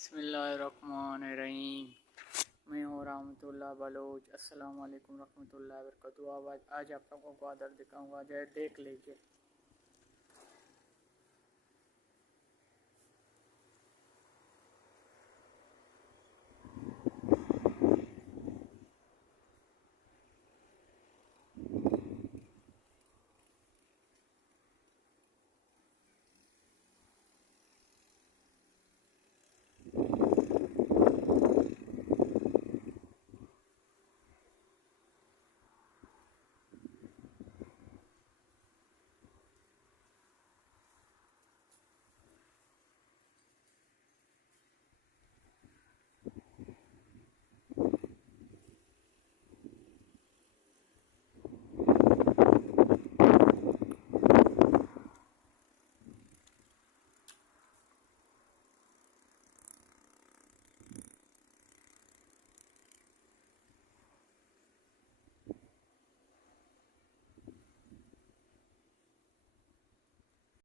बिस्मिल्लाहिर्रहमानिर्रहीम। मैं हूँ रहमतुल्लाह बलोच। अस्सलाम वालेकुम रहमतुल्लाहि वबरकातुहू। आज आप लोगों को आदर दिखाऊंगा, जरा देख लीजिए।